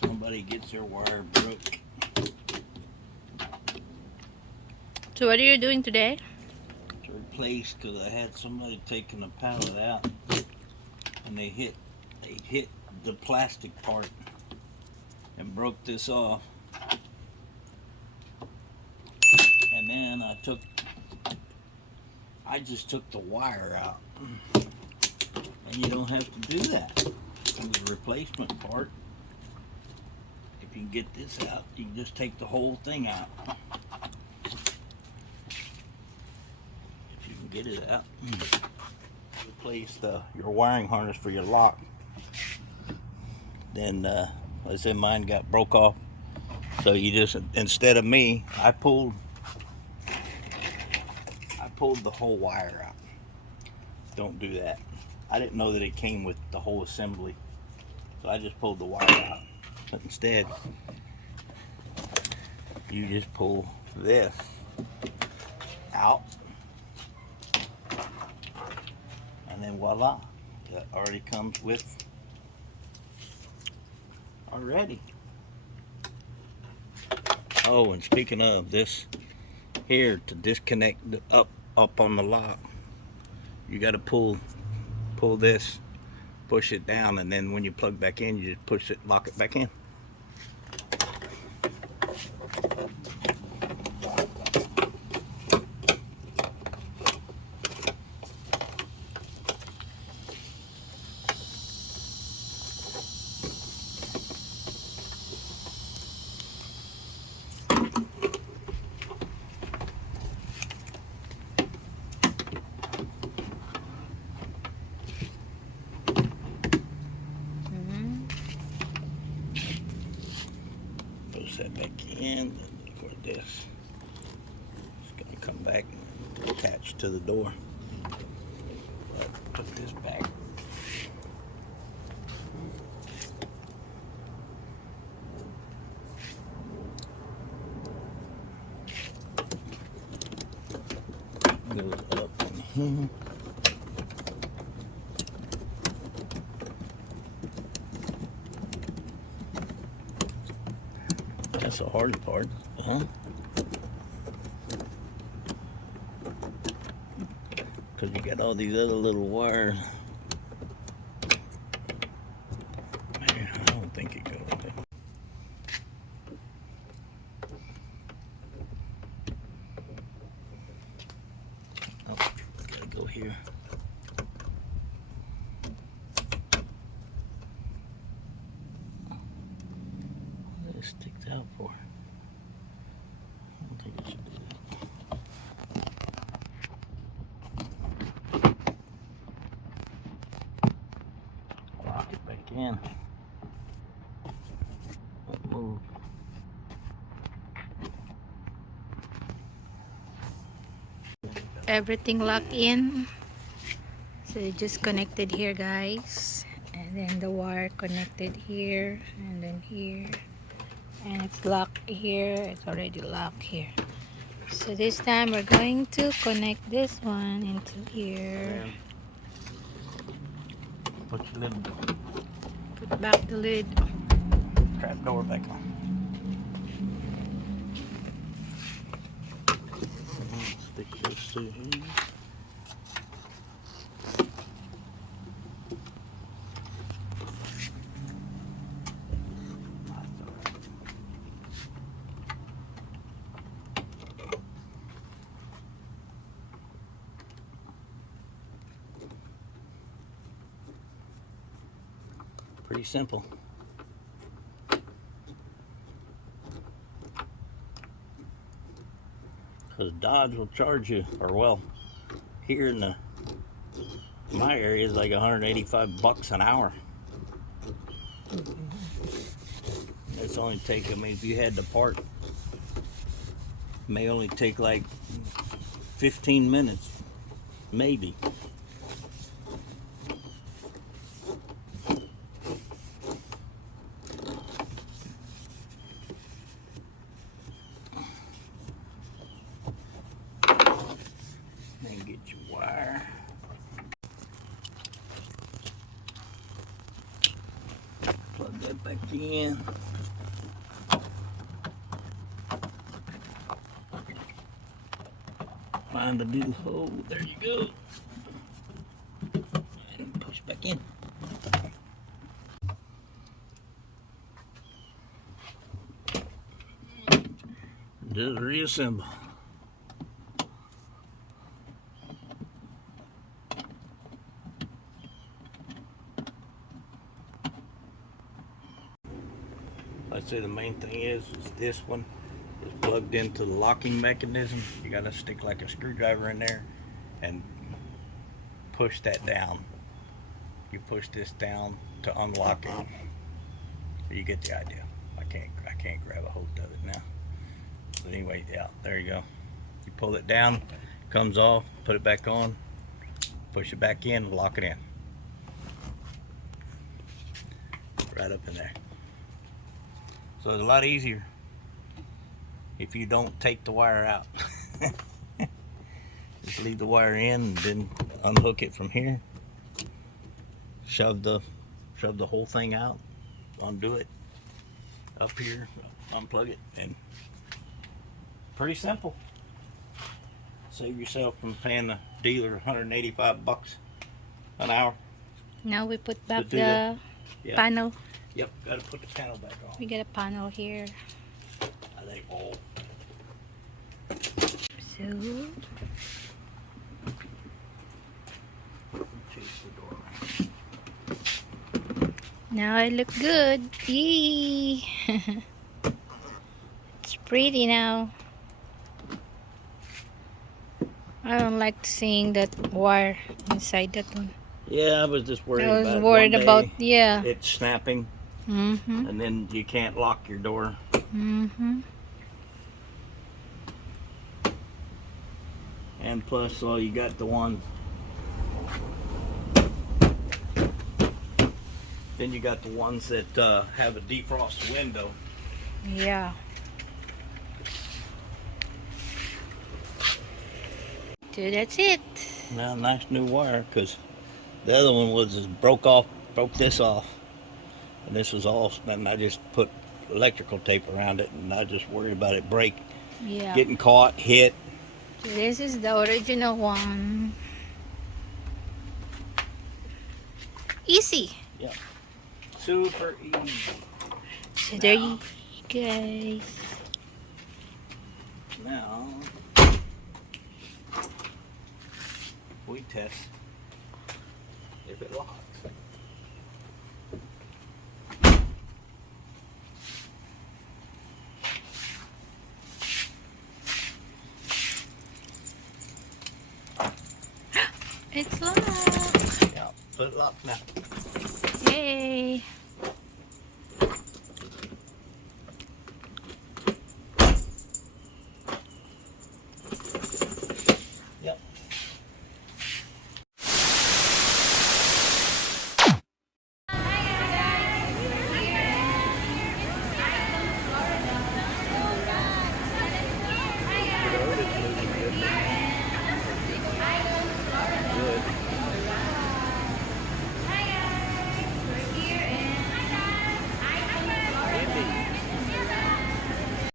Somebody gets their wire broke. So what are you doing today? To replace, because I had somebody taking the pallet out and they hit the plastic part and broke this off. And then I just took the wire out. And you don't have to do that. It's a replacement part. If you can get this out, you can just take the whole thing out. If you can get it out. Replace your wiring harness for your lock. Then, I said, mine got broke off. So you just, instead of me, I pulled the whole wire out. Don't do that. I didn't know that it came with the whole assembly. So I just pulled the wire out. But instead, you just pull this out. And then voila. That already comes with already. Oh, and speaking of this, here to disconnect the up on the lock, you got to pull this, push it down, and then when you plug back in, you just push it, lock it back in. Push that back in, then look at this. It's going to come back and attach to the door. But put this back. Goes up on here. That's the hard part, huh? Because you got all these other little wires. Man, I don't think it goes there. Oh, gotta go here. What does it stick out for? I don't think it should do that. Lock it back in. Don't move. Everything locked in. So you just connected here, guys, and then the wire connected here and then here, and it's locked here. It's already locked here. So this time we're going to connect this one into here. Put your lid, Put back the lid. trap door back on. Stick this to here. Pretty simple. Because Dodge will charge you, or well, here in my area is like 185 bucks an hour. It's only take, I mean, if you had the part, it may only take like 15 minutes, maybe. Then get your wire. Plug that back in. Find the little hole. There you go. And push back in. Just reassemble. I'd say the main thing is this one is plugged into the locking mechanism. You gotta stick like a screwdriver in there and push that down. You push this down to unlock it. You get the idea. I can't grab a hold of it now. But anyway, yeah, there you go. You pull it down, comes off, put it back on, push it back in, lock it in. Right up in there. So it's a lot easier if you don't take the wire out. Just leave the wire in and then unhook it from here. Shove the whole thing out, undo it up here, unplug it, and pretty simple. Save yourself from paying the dealer $185 an hour. Now we put back the Yeah. panel. Yep, gotta put the panel back on. We get a panel here. I think all. So Chase the door around. now I look good. Yee. It's pretty now. I don't like seeing that wire inside that one. Yeah, I was just worried I was about worried one day about, yeah. it snapping, and then you can't lock your door. And plus, so you got the ones. Then you got the ones that have a defrost window. Yeah. So that's it. Now, nice new wire, because the other one was just broke this off, and this was all. And I just put electrical tape around it, and I just worried about it break, Yeah. getting caught, hit. So this is the original one. Easy. Yeah, super easy. So there you guys. Now we test if it locks. It's locked. Yeah, put it locked now. Yay.